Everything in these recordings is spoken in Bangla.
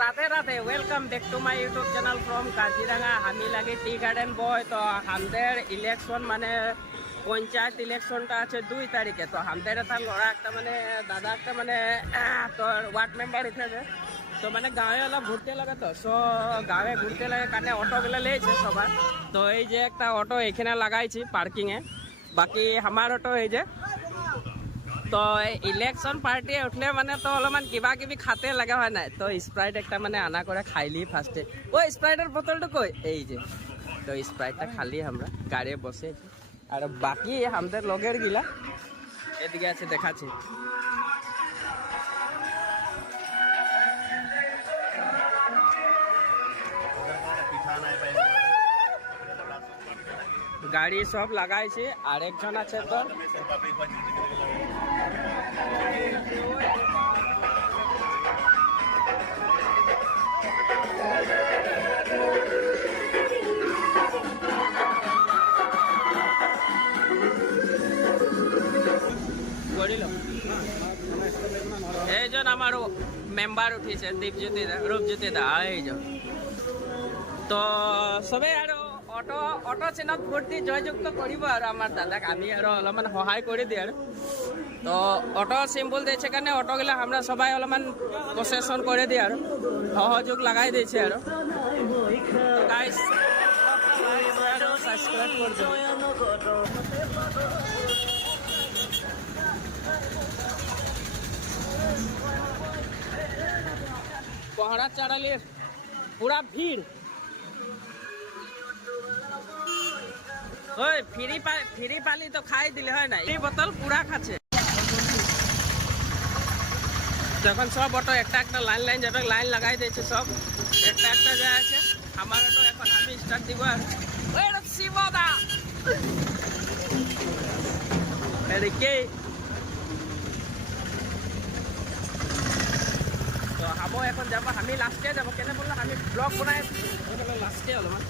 রাধে রাতে welcome back to my YouTube channel from Kaziranga. আমি লাগে টি গার্ডেন বয় তো আমাদের ইলেকশন মানে পঞ্চায়েত ইলেকশনটা আছে দুই তারিখে। তো আমাদের এটা লড়া একটা মানে দাদা একটা মানে তোর ওয়ার্ড মেম্বার হিসেবে। তো মানে গাঁয়ে অল্প ঘুরতে লাগে তো। সো গাঁয়ে ঘুরতে লাগে কানে অটো অটোগুলো লেছে সবার। তো এই যে একটা অটো এখানে লাগাইছি পার্কিংয়ে বাকি আমার অটো এই যে। তো ইলেকশন পাৰ্টি উঠিলে মানে তো অলপমান কিবা কিবি খাতে লাগে হয় নাই? তো স্প্ৰাইট একটা মানে আনা করে খাইলি ফার্স্টে ও স্প্রাইটের বোতলটা কই? এই যে তো স্প্রাইটটা খালি আমরা গাড়ি বসে আর বাকি আমাদের লগের গিলা। এদিকে আছে দেখাচ্ছি গাড়ি সব লাগাইছে আর একজন আছে করিল এইজন আমার মেম্বার উঠিছে, দীপজ্যোতি দা রূপজ্যোতি দা, এইজন। তো সবে আৰু অটো অটো চিহ্নত ভৰ্তি জয়যুক্ত কৰিব আৰু আমাৰ দাদাক। আমি আৰু অলপমান সহায় কৰি দিয়ে আৰু। তো অটো চিম্বল দিয়েছে কাৰণে অটোগুলা আমরা সবাই অলপমান প্রসেসন করে দিই আৰু, সহযোগ লাগাই দিয়েছে দেবেন পহড়া চাড়ালের পুরা ভিড় ফ্রি ফ্রি পালি তো খাই দিলে, হয় না এই বোতল পুরা খাচ্ছে যখন সব অটো একটা একটা লাইন লাইন যাবে লাইন লাগাই দিয়েছে সব, একটা একটা যা আছে, আমার অটো এখন আমি স্টার্ট দিব আর শিবদা এদিকে। তো হাবো এখন যাব, আমি লাষ্টে যাব, কেনে বলল আমি ব্লগ বনাই আছো? লাষ্টে অলপমান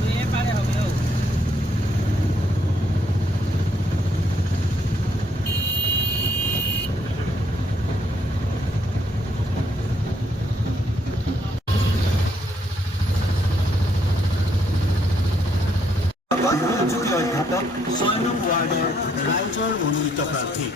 দুয়ে পারে হবে ও নিযুক্ত অধ্যাপক ছয় নং ওয়ার্ডের ৰাইজৰ মনোনীত প্ৰাৰ্থী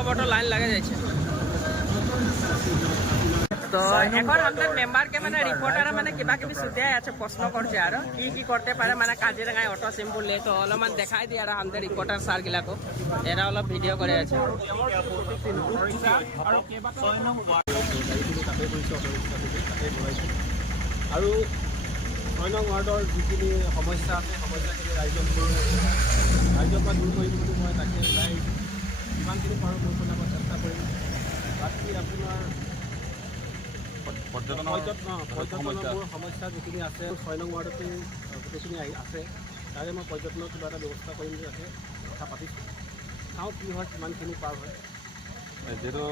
সব অটো লাইন লাগে যাচ্ছে। তো এখন আমাদের মেম্বারকে মানে রিপোর্টারে মানে কিবা কিবি সুধিয়াই আছে, প্রশ্ন করছে আর। কি কি করতে পারে মানে কাজিরাঙায় অটো সিম্বল তো অলপমান দেখাই দিয়ে আর আমাদের রিপোর্টার স্যার গিলাকো। এরা অলপ ভিডিও করে আছে। আৰু ছয় নং ৱাৰ্ডৰ যিখিনি সমস্যা আছে, সমস্যাখিনি ৰাইজক ৰাইজৰ পৰা দূৰ কৰিম বুলি তাকে ওলাই যিমানখিনি পাৰোঁ মই চেষ্টা কৰিম বাকী আপোনাৰ পৰ্যটন অ, পৰ্যটনৰ সমস্যা। যিখিনি আছে ছয় নং ৱাৰ্ডতে গোটেইখিনি আহি আছে। তাৰে মই পৰ্যটনৰ কিবা এটা ব্যৱস্থা কৰিম বুলি আছে কথা পাতিছোঁ। চাওঁ কি হয় কিমানখিনি পাৰ হয়। যিহেতু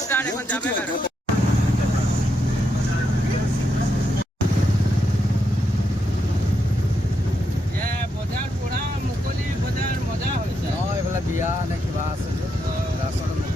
স্টার এখন যাবে কারও বজাৰ পুৰা মুকলি বজাৰ মজা হৈছে অঁ এইফালে বিয়া নে কিবা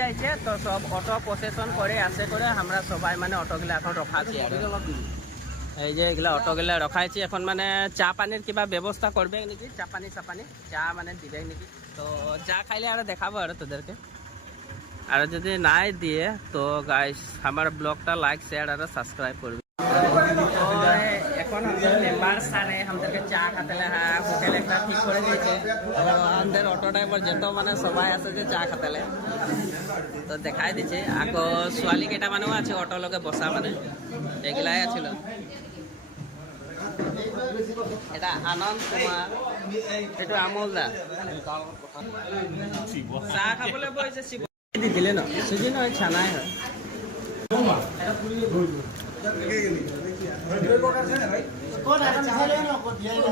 যাইছে, তো সব অটো প্রসেশন করে আসে করে আমরা সবাই মানে অটোগুলো এখন আর। এই যে এগুলা অটোগুলা রখাইছি, এখন মানে চা পানির কিবা ব্যবস্থা করবে নাকি? চা পানি চা পানি, চা মানে দিবে নাকি? তো চা খাইলে আর দেখাবো আর তোদেরকে। আর যদি নাই দিয়ে, তো গাইস আমার ব্লগটা লাইক শেয়ার আর সাবস্ক্রাইব করবে। এখন মেম্বার স্যারে আমাদেরকে চা খাতে হ্যাঁ হোটেল একটা ঠিক করে দিয়েছে। আমাদের অটো ড্রাইভার যত মানে সবাই আছে যে চা খাতেলে তো দেখাই দিছে। আকৌ ছোৱালী কেইটামানো আছে অটো লগে বসা মানে এগুলাই আছিল। এটা আনন্দ কুমাৰ এইটো আমোল দা। চাহ খাবলৈ বহিছে শিৱ দি দিলে ন চুজি নহয় চানাই হয়। Yang 够甜的